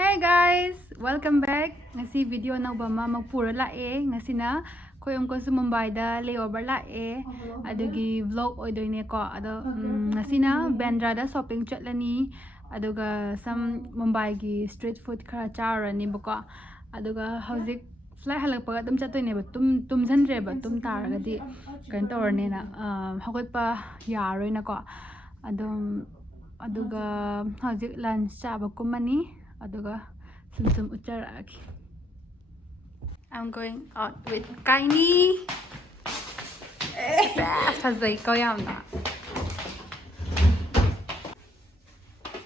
Hey guys! Welcome back! Ngasi video na ba magpura lae. Ngasi na koyong ko sa Mumbai da layover lae. Adugi vlog oidoine ko. Ado ngasi na Bandra da shopping chatlani. Aduga some Mumbai gi street food khara charani bako. Aduga hauzik flight halakpaga tum chattoine ba tum janre ba tum taragadi kan tawrne na hagoi pa yaroi na ko. Aduga hauzik lunch chaba kumani. Aduga sum ucharagi. I'm going out with Kaini. Fazay ko yamna.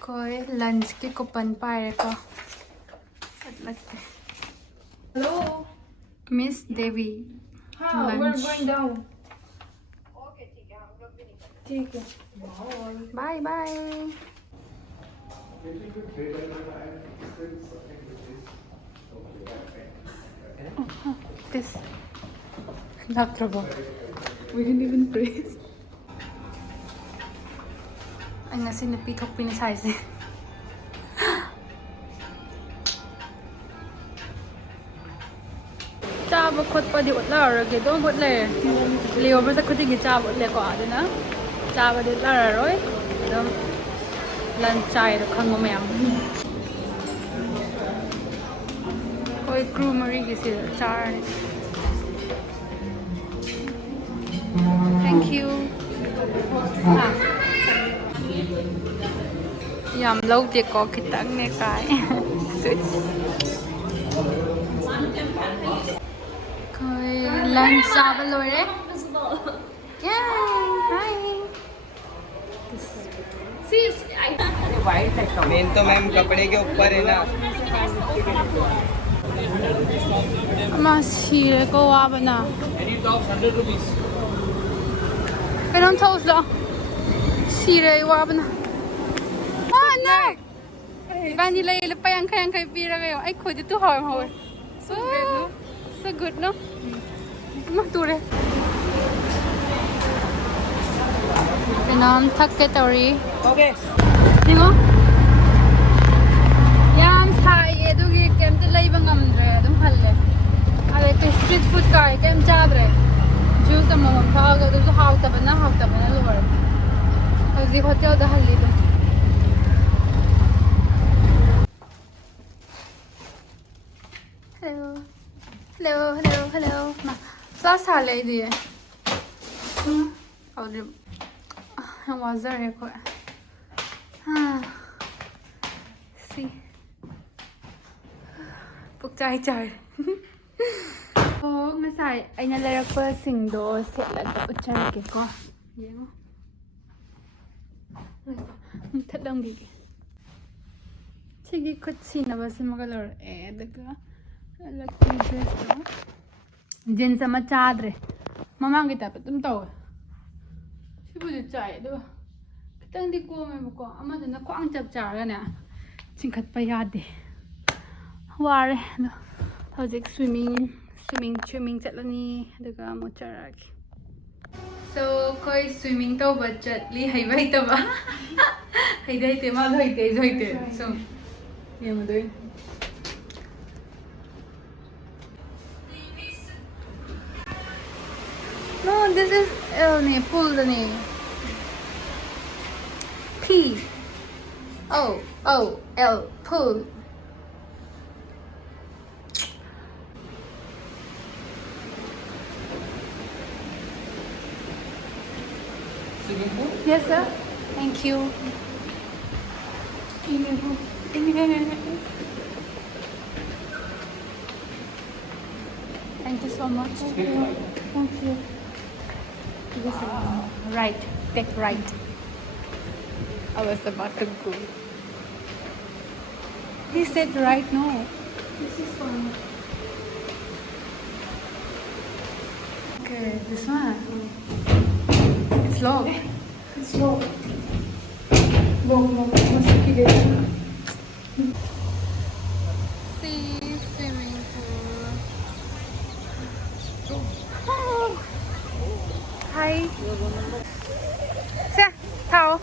Koi lunch ki coupon pare ko. Hello. Miss Devi. How? Lunch. We're going down. ठीक है. Bye bye. This not trouble. We didn't even praise. Anh là xin được pi thọc pin sai gì. Cha bốc khốt pa di ốt la rồi cái đó bốt lệ. Liều bây giờ khốt đi cái cha bốt lệ quả đấy na. Cha bốt đi la rồi. Đó lần chai được khăng ngom em. Ôi crew Marie cái gì char. Thank you. Yam lâu thì có cái tặng này cái. Coi lunch ra bên rồi đấy. Yeah, hi. Main तो ma'am कपड़े के ऊपर है ना. Mas here go abana. Any tops 100 rupees. I don't tell us lo. Here go abana. Ah no. Bani lay le payang kayang kay pira kayo. Ay ko dito har har. So good no. Mature. Pinam thak ke tori. Okay. Dingo. Yam sai edugi kemte laiba ngamdre adum halle. Are ke street food kai kem chadre. Juice among khaga du hauta bana lor. Azi hotel da halle du. Hello. Ma. Class halle di. Audrey. Ang wazar ko. See. Puk chai. Oh, masay ay nalarak pa singdo sila to uchar ke ko. Yengo. Tadang gigi. Sige kutsi na ba si magalor daga. Lucky dress to. Jeans sama chadre. Mamang kita pa tum taw. Sibu de chai do. Tang di ko me ko ama de na ko ang chap char na chingkhat pa yade ware no hojik swimming chatlani daga mo charaki so koi swimming to budget li haibai to ba haidai te ma hoite so ye mo doi no this is ne pool the ne P-O-O-L pool. Swimming pool? Yes, sir. Thank you. Thank you so much. Thank you. This right. Take right. I was about to go. He said right no. This is fun. Okay, this one. It's long. It's low. Long. See swimming pool. Hi. Se, tao.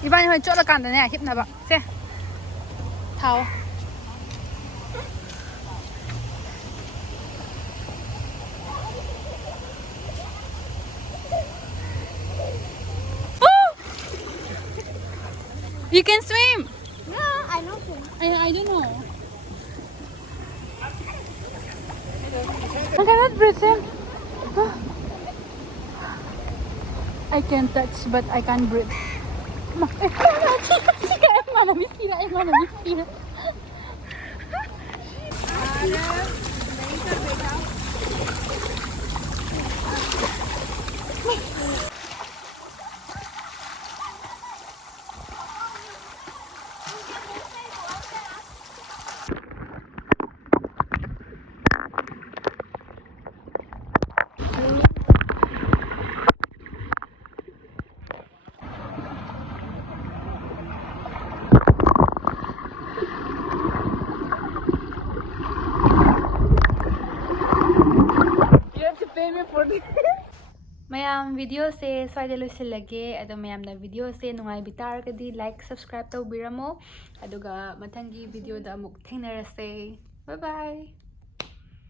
一般你会做了干的呢，翕那吧，这，头。You can swim. Yeah, I know him. I don't know. I cannot breathe in. I can touch, but I can't breathe. You have to pay me for this. Mayam video se swai de loisilage ado mayam na video se nungai bitar kadi like subscribe to biramo aduga mathangi video da amuk thengnarase. Bye bye.